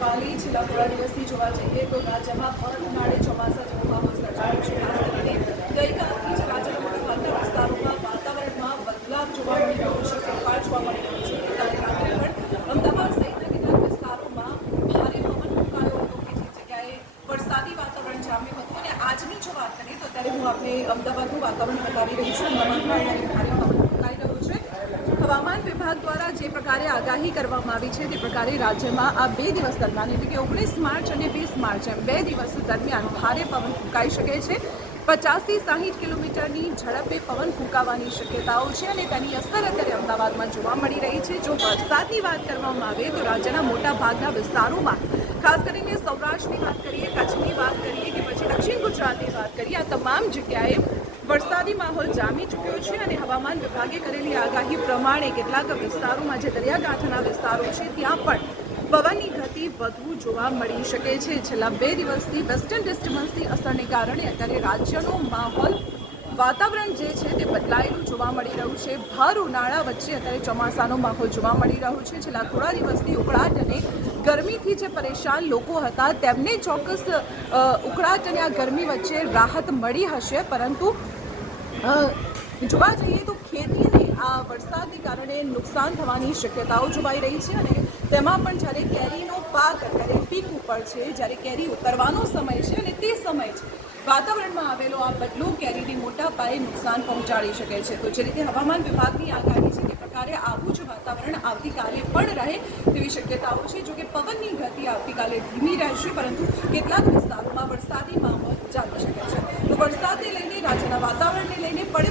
રૂપાલી છેલ્લા થોડા દિવસથી જોવા જઈએ તો રાજ્યમાં ભર ઉનાળે ચોમાસા જેવો માહોલ સર્જાયો છે. ખાસ કરીને ગઈકાલથી જ રાજ્યના મોટાભાગના વિસ્તારોમાં વાતાવરણમાં બદલાવ જોવા મળી રહ્યો છે, ફેરફાર જોવા મળી રહ્યો છે. ગઈકાલે રાત્રે પણ અમદાવાદ સહિતના કેટલાક વિસ્તારોમાં ભારે પવન ફૂંકાયો હતો, કેટલીક જગ્યાએ વરસાદી વાતાવરણ જામ્યું હતું. અને આજની જો વાત કરીએ તો અત્યારે હું આપને અમદાવાદનું વાતાવરણ બતાવી રહી છું. અમદાવાદમાં ભારે પવન ફૂંકાઈ રહ્યો છે. હવામાન વિભાગ દ્વારા જે પ્રકારે આગાહી કરવામાં આવી છે તે પ્રકારે રાજ્યમાં આ 2 દિવસ દરમિયાન એટલે કે 19 માર્ચ અને 20 માર્ચ એમ 2 દિવસ દરમિયાન ભારે પવન ફૂંકાઈ શકે છે. 50 થી 60 કિલોમીટરની ઝડપે પવન ફૂંકાવાની શક્યતાઓ છે અને તેની અસર અત્યારે અમદાવાદમાં જોવા મળી રહી છે. જો વરસાદની વાત કરવામાં આવે તો રાજ્યના મોટા ભાગના વિસ્તારોમાં, ખાસ કરીને સૌરાષ્ટ્રની વાત કરીએ, કચ્છની વાત કરીએ કે પછી દક્ષિણ ગુજરાતની વાત કરીએ, આ તમામ જગ્યાએ વરસાદી માહોલ જામી ચૂક્યો છે. અને હવામાન વિભાગે કરેલી આગાહી પ્રમાણે કેટલાક વિસ્તારોમાં જે દરિયાકાંઠાના વિસ્તારો છે ત્યાં પણ પવનની ગતિ વધુ જોવા મળી શકે છે. છેલ્લા 2 દિવસથી વેસ્ટર્ન ડિસ્ટર્બન્સની અસરને કારણે અત્યારે રાજ્યનો માહોલ, વાતાવરણ જે છે તે બદલાયેલું જોવા મળી રહ્યું છે. ભર ઉનાળા વચ્ચે અત્યારે ચોમાસાનો માહોલ જોવા મળી રહ્યો છે. છેલ્લા થોડા દિવસથી ઉકળાટ અને ગરમીથી જે પરેશાન લોકો હતા તેમને ચોક્કસ ઉકળાટ અને આ ગરમી વચ્ચે રાહત મળી હશે, પરંતુ જોવા જઈએ તો ખેતીને આ વરસાદને કારણે નુકસાન થવાની શક્યતાઓ જોવાઈ રહી છે. અને તેમાં પણ જ્યારે કેરીનો પાક અત્યારે પીક ઉપર છે, જ્યારે કેરી ઉતરવાનો સમય છે અને તે સમય છે, વાતાવરણમાં આવેલો આ બદલો કેરીને મોટા પાયે નુકસાન પહોંચાડી શકે છે. તો જે રીતે હવામાન વિભાગની આગાહી છે તે પ્રકારે આવું જ વાતાવરણ આવતીકાલે પણ રહે તેવી શક્યતાઓ છે. જોકે પવનની ગતિ આવતીકાલે ધીમી રહેશે, પરંતુ કેટલાક વિસ્તારોમાં વરસાદી માહોલ જામી શકે છે. તો વરસાદને લઈને, રાજ્યના વાતાવરણને લઈને પડે